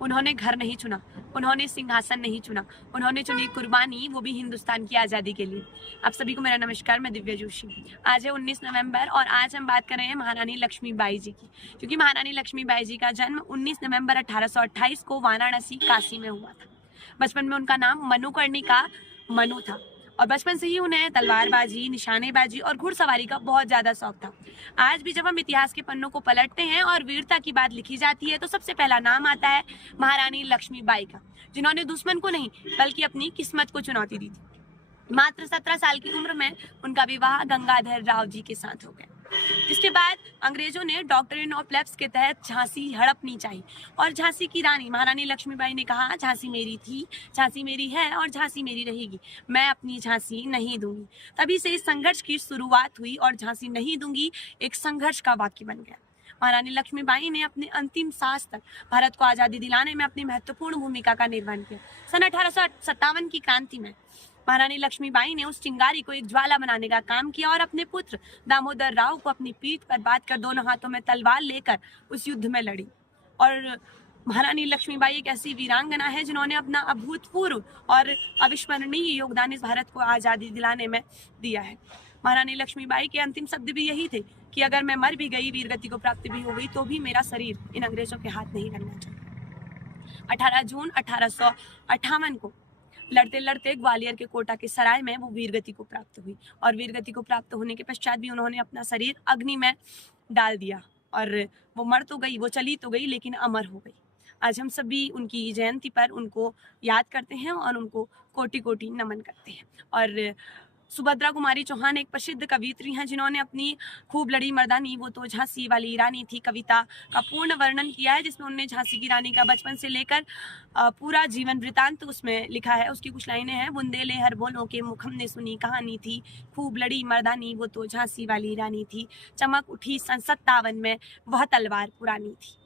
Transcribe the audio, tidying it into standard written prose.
उन्होंने घर नहीं चुना, उन्होंने सिंहासन नहीं चुना, उन्होंने चुनी कुर्बानी, वो भी हिंदुस्तान की आज़ादी के लिए। आप सभी को मेरा नमस्कार, मैं दिव्या जोशी। आज है 19 नवंबर और आज हम बात कर रहे हैं महारानी लक्ष्मीबाई जी की, क्योंकि महारानी लक्ष्मीबाई जी का जन्म 19 नवंबर 1828 को वाराणसी, काशी में हुआ था। बचपन में उनका नाम मनुकर्णिका मनु था और बचपन से ही उन्हें तलवारबाजी, निशानेबाजी और घुड़सवारी का बहुत ज़्यादा शौक था। आज भी जब हम इतिहास के पन्नों को पलटते हैं और वीरता की बात लिखी जाती है तो सबसे पहला नाम आता है महारानी लक्ष्मीबाई का, जिन्होंने दुश्मन को नहीं बल्कि अपनी किस्मत को चुनौती दी थी। मात्र 17 साल की उम्र में उनका विवाह गंगाधर राव जी के साथ हो गया, जिसके बाद अंग्रेजों ने डॉक्ट्रिन ऑफ लेफ्ट के तहत झांसी हड़पनी चाहिए और झांसी की रानी महारानी लक्ष्मीबाई ने कहा, झांसी मेरी थी, झांसी मेरी है और झांसी मेरी रहेगी, मैं अपनी झांसी नहीं दूंगी। तभी से इस संघर्ष की शुरुआत हुई और झांसी नहीं दूंगी एक संघर्ष का वाक्य बन गया। महारानी लक्ष्मीबाई ने अपने अंतिम सांस तक भारत को आज़ादी दिलाने में अपनी महत्वपूर्ण भूमिका का निर्वहन किया। सन 1857 की क्रांति में महारानी लक्ष्मीबाई ने उस चिंगारी को एक ज्वाला बनाने का काम किया और अपने पुत्र दामोदर राव को अपनी पीठ पर बांध कर दोनों हाथों में तलवार लेकर उस युद्ध में लड़ी। और महारानी लक्ष्मीबाई एक ऐसी वीरांगना है जिन्होंने अपना अभूतपूर्व और अविस्मरणीय योगदान इस भारत को आज़ादी दिलाने में दिया है। महारानी लक्ष्मीबाई के अंतिम शब्द भी यही थे कि अगर मैं मर भी गई, वीरगति को प्राप्ति भी हो गई, तो भी मेरा शरीर इन अंग्रेजों के हाथ नहीं लगना चाहिए। 18 जून 1858 को लड़ते लड़ते ग्वालियर के कोटा के सराय में वो वीरगति को प्राप्त हुई और वीरगति को प्राप्त होने के पश्चात भी उन्होंने अपना शरीर अग्नि में डाल दिया और वो मर तो गई, वो चली तो गई, लेकिन अमर हो गई। आज हम सभी उनकी जयंती पर उनको याद करते हैं और उनको कोटि कोटि नमन करते हैं। और सुभद्रा कुमारी चौहान एक प्रसिद्ध कवियत्री हैं जिन्होंने अपनी खूब लड़ी मर्दानी वो तो झांसी वाली रानी थी कविता का पूर्ण वर्णन किया है, जिसमें उन्होंने झांसी की रानी का बचपन से लेकर पूरा जीवन वृतांत उसमें लिखा है। उसकी कुछ लाइनें हैं, बुंदेले हर बोलों के मुख हमने सुनी कहानी थी, खूब लड़ी मर्दानी वो तो झांसी वाली रानी थी, चमक उठी सन 57 में वह तलवार पुरानी थी।